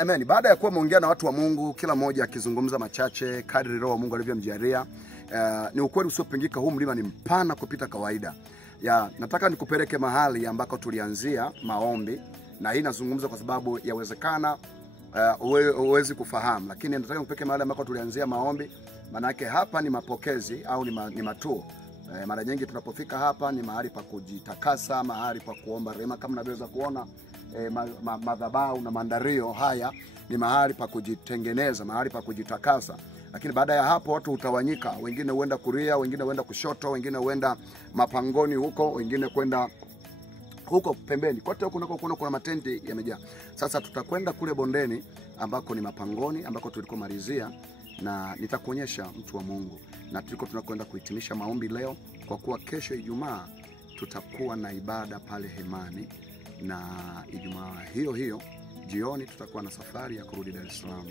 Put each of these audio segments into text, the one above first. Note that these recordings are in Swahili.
Amen. Baada ya kuwa muongea na watu wa Mungu, kila mmoja akizungumza machache kadri Roho wa Mungu alivyomjalia, ni ukweli usiopingika, huu mlima ni mpana kupita kawaida. Nataka nikupeleke mahali ambako tulianzia maombi, na hii nazungumza kwa sababu yawezekana uwezi kufahamu, lakini nataka nikupeleke mahali ambako tulianzia maombi. Maana yake hapa ni mapokezi au ni matuo. Mara nyingi tunapofika hapa ni mahali pa kujitakasa, mahali pa kuomba rehema. Kama unaweza kuona madhabahu na mandario haya ni mahali pa kujitengeneza, mahali pa kujitakasa. Lakini baada ya hapo watu utawanyika, wengine huenda kulia, wengine huenda kushoto, wengine huenda mapangoni huko, wengine kwenda huko pembeni. Kote huko kuna matenti yamejaa. Sasa tutakwenda kule bondeni ambako ni mapangoni, ambako tulikomalizia, na nitakuonyesha mtu wa Mungu. Na tunakwenda kuhitimisha maombi leo, kwa kuwa kesho Ijumaa tutakuwa na ibada pale hemani, na Ijumaa hiyo jioni tutakuwa na safari ya kurudi Dar es Salaam.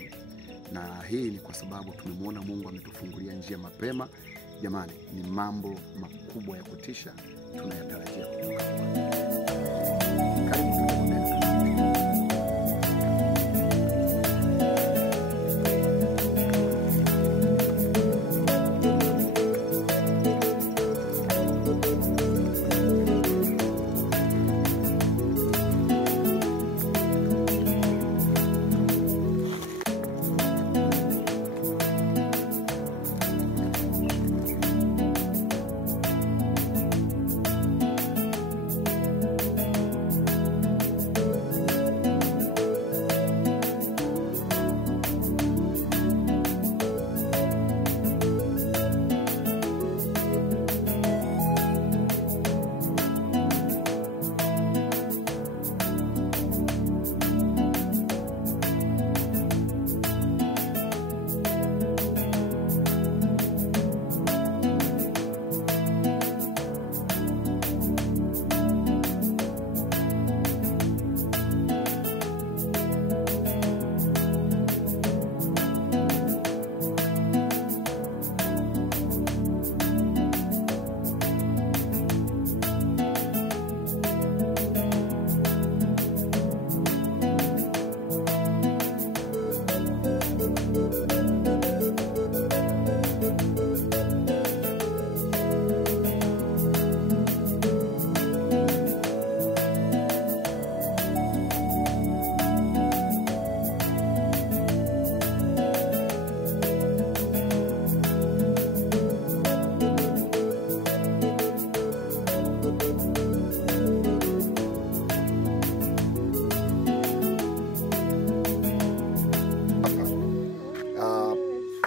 Na hii ni kwa sababu tumemwona Mungu ametufungulia njia mapema. Jamani, ni mambo makubwa ya kutisha tunayatarajia kutoka kwa.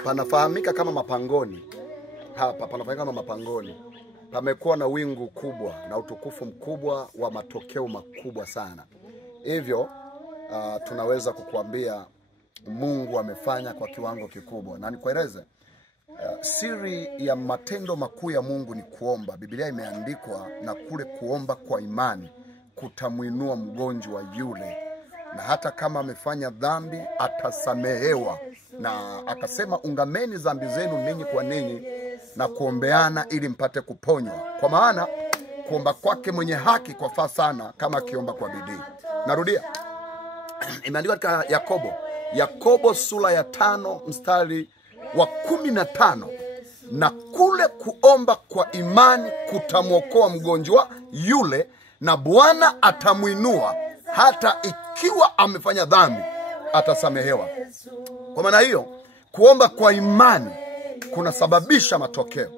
Panafahamika kama mapangoni. Hapa panafahamika kama mapangoni. Pamekuwa na wingu kubwa na utukufu mkubwa wa matokeo makubwa sana. Hivyo tunaweza kukuambia Mungu amefanya kwa kiwango kikubwa. Na nikueleze, siri ya matendo makuu ya Mungu ni kuomba. Biblia imeandikwa, na kule kuomba kwa imani kutamuinua mgonjwa yule, na hata kama amefanya dhambi atasamehewa. Na akasema, ungameni dhambi zenu ninyi kwa ninyi na kuombeana ili mpate kuponywa, kwa maana kuomba kwake mwenye haki kwafaa sana kama akiomba kwa bidii. Narudia, imeandikwa katika Yakobo sura ya 5 mstari wa 15, na kule kuomba kwa imani kutamwokoa mgonjwa yule, na Bwana atamuinua, hata ikiwa amefanya dhambi atasamehewa. Kwa maana hiyo, kuomba kwa imani kunasababisha matokeo,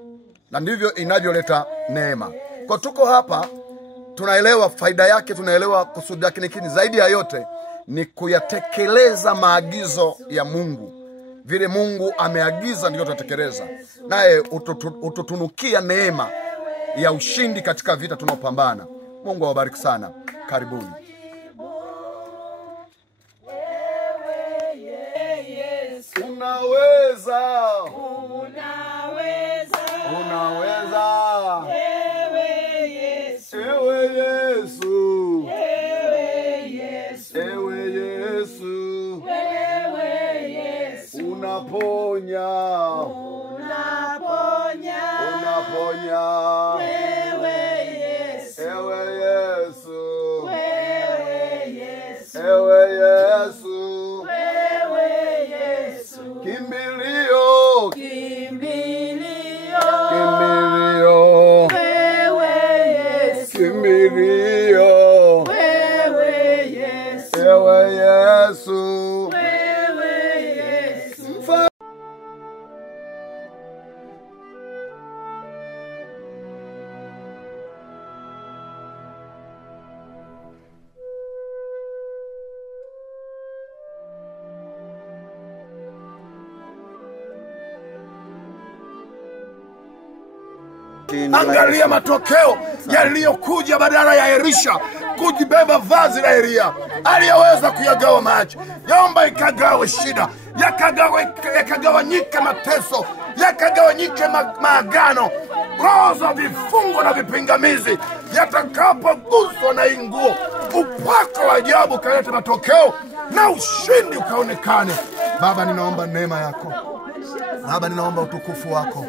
na ndivyo inavyoleta neema. Kwa tuko hapa tunaelewa faida yake, tunaelewa kusudi lake, lakini zaidi ya yote ni kuyatekeleza maagizo ya Mungu. Vile Mungu ameagiza ndio tutatekeleza, naye ututunukia neema ya ushindi katika vita tunaopambana. Mungu awabariki sana. Karibuni. Unaweza. Ewe Yesu. Unaponya. Ewe Yesu. kimbilio, kimbilio, wewe Yesu, kimbilio, wewe Yesu, ewe Yesu, wewe Yesu. Angalia matokeo yaliyokuja badala ya Elisha kujibeba vazi la Elia aliyeweza kuyagawa maji. Yomba ikagawe shida, yakagawanyike mateso, yakagawanyike maagano. Roho za vifungo na vipingamizi yatakapoguswa na hii nguo, upako wa ajabu kalete matokeo na ushindi ukaonekane. Baba, ninaomba neema yako. Baba, ninaomba utukufu wako.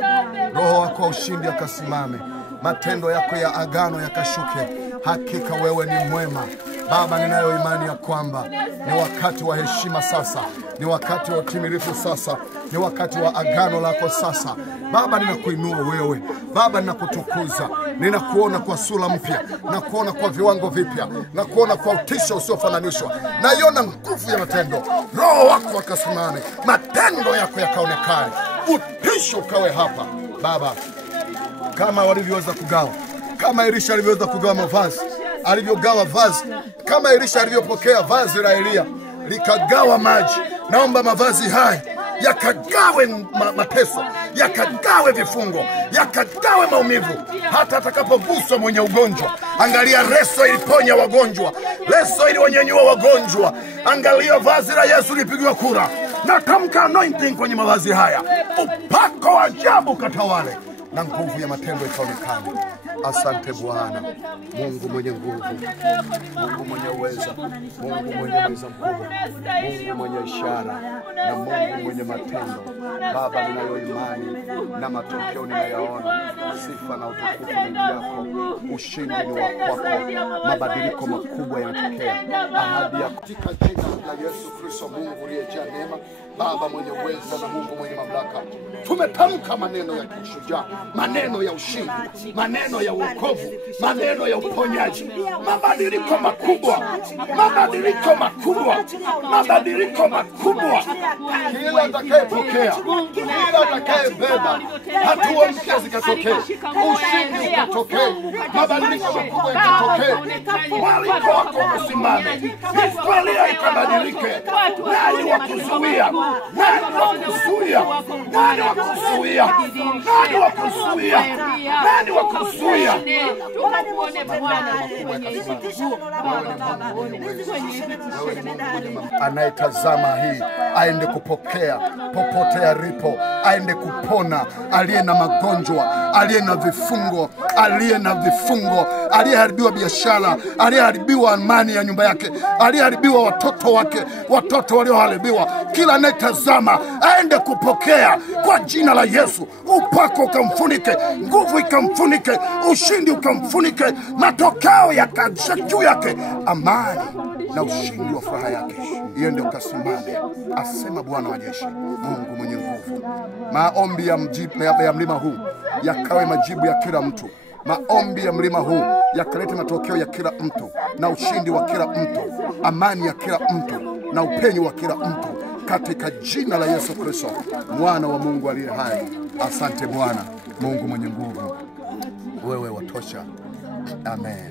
Roho wako wa ushindi akasimame. Matendo yako ya agano yakashuke. Hakika wewe ni mwema. Baba, ninayo imani ya kwamba ni wakati wa heshima sasa. Ni wakati wa utimilifu sasa. Ni wakati wa agano lako sasa. Baba, ninakuinua wewe. Baba, ninakutukuza. Ninakuona kwa sura mpya. Nakuona kwa viwango vipya. Nakuona kwa utisho usiofananishwa. Naiona nguvu ya matendo. Roho wako akasimame. Matendo yako yakaonekane. Utisho ukawe hapa. Baba, kama walivyoweza kugawa, kama Elisha alivyoweza kugawa mavazi, alivyogawa vazi, kama Elisha alivyopokea vazi la Elia likagawa maji, naomba mavazi haya yakagawe mateso, yakagawe vifungo, yakagawe maumivu, hata atakapoguswa mwenye ugonjwa. Angalia, leso iliponya wagonjwa, leso iliwanyanyua wagonjwa. Angalia, vazi la Yesu lipigwa kura. Natamka anointing kwenye mavazi haya, upako wa ajabu katawale na nguvu ya matendo ikaonekane. Asante Bwana, Mungu mwenye nguvu, Mungu mwenye uweza, Mungu mwenye uweza mkubwa, Mungu mwenye ishara na Mungu mwenye matendo. Baba, ninayo imani na matokeo ninayaona. Sifa na utukufu ni yako, ushindi ni wa kwako, mabadiliko makubwa yanatokea. Ahadi yako katika jina la Yesu Kristo, Mungu uliyejaa neema, Baba mwenye uweza na Mungu mwenye mamlaka. Tumetamka maneno ya kishujaa, maneno ya ushindi, maneno ya wokovu, maneno ya uponyaji, mabadiliko makubwa, mabadiliko makubwa, mabadiliko makubwa. Kila atakayepokea, kila atakayebeba, hatua mpya zikatokee, ushindi ukatokee, mabadiliko makubwa yakatokee. Mwaliko wako usimame, historia ikabadilike. Nani wa kuzuia? Nani wa kuzuia? Nani wa kuzuia? Nani wa kuzuia? Nani wa kuzuia? Anayetazama hii aende kupokea popote alipo, aende kupona. Aliye na magonjwa, aliye na vifungo, aliye na vifungo, aliyeharibiwa biashara, aliyeharibiwa amani ya nyumba yake, aliyeharibiwa watoto wake, watoto walioharibiwa, kila anayetazama aende kupokea kwa jina la Yesu. Upako ukamfunike, nguvu ikamfunike, ushindi ukamfunike, matokeo yakaja juu yake, amani na ushindi wa furaha yake iende ukasimame. Asema Bwana wa jeshi, Mungu mwenye nguvu. Maombi ya mlima huu yakawe majibu ya kila mtu. Maombi ya mlima huu yakalete matokeo ya kila mtu, na ushindi wa kila mtu, amani ya kila mtu, na upenyo wa kila mtu, katika jina la Yesu Kristo, mwana wa Mungu aliye hai. Asante Bwana, Mungu mwenye nguvu, wewe watosha. Amen.